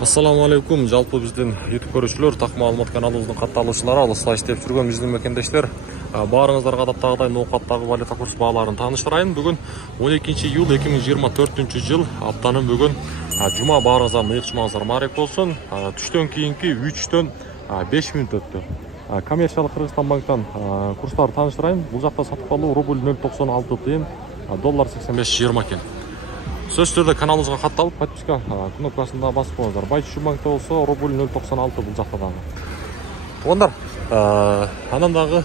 Ассаламу алейкум, жалпы бізден YouTube көрушілер, Тақ Маалымат каналымыздың катталушылары, алысылай істеп жүрген біздің мекендештер, барыңыздарға адаттағыдай ноқаттағы валюта курс бағаларын таныштырайын. Бүгін 12 июл 2024 жыл, аптаның бүгін жұма, барыңыздар мыйықшымаңыздар марек болсын. Түштен кейінгі 3-тен 5 минут өтті. Коммерциялық Қырғызстан банктан курстарды таныштырайын. Бұл жақта сатып алу рубль 0.96 тиын, доллар 85.20 екен. Сөздерді каналымызға қатталып, подписка кнопкасында басып қойыңыздар. Байтүші банкта болса, рубль 0.96 бұл жақтадағы. Ондар, анандағы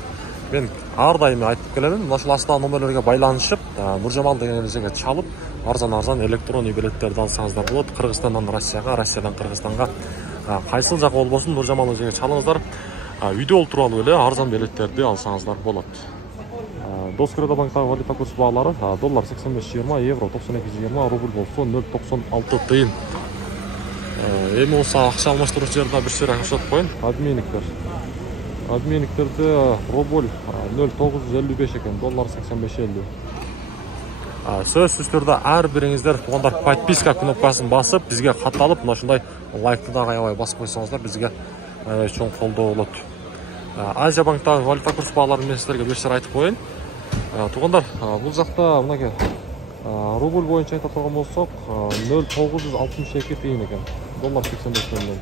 мен ардайым айтып келемін. Нашыл астағы номерлерге байланышып, Нұржамал деген жерге чалып, арзан электронный билеттерді алсаңыздар болады. Қырғызстаннан Россияға, Россиядан Қырғызстанға қайсыл жақ ол болсын, Нұржамал жерге чалыңыздар. Видео туралы өле арзан билеттерді алсаңыздар болады. Доскреда банктағы валюта курс бағалары доллар 85.20, евро 92.20, рубль болса 0.96 тиын. Эми осы ақша алмаштырушы жерде бір шер ақшат қойын. Обменниктерде рубль 0.955 екен, доллар 85.50. Сөздерді әр біріңіздер туғандар подписка кнопкасын басып, бізге қатталып, мұндай лайкты да ғайбай басып қойсаңыздар, бізге чоң қолдау болады. Азия банктағы валюта курс бағаларын мен сіздерге бір шер айтып қойын. Туғандар, бұл жақта мұнағы рубль бойынша айта тұрған болсақ 0.962 тиын екен, доллар 85 миллион.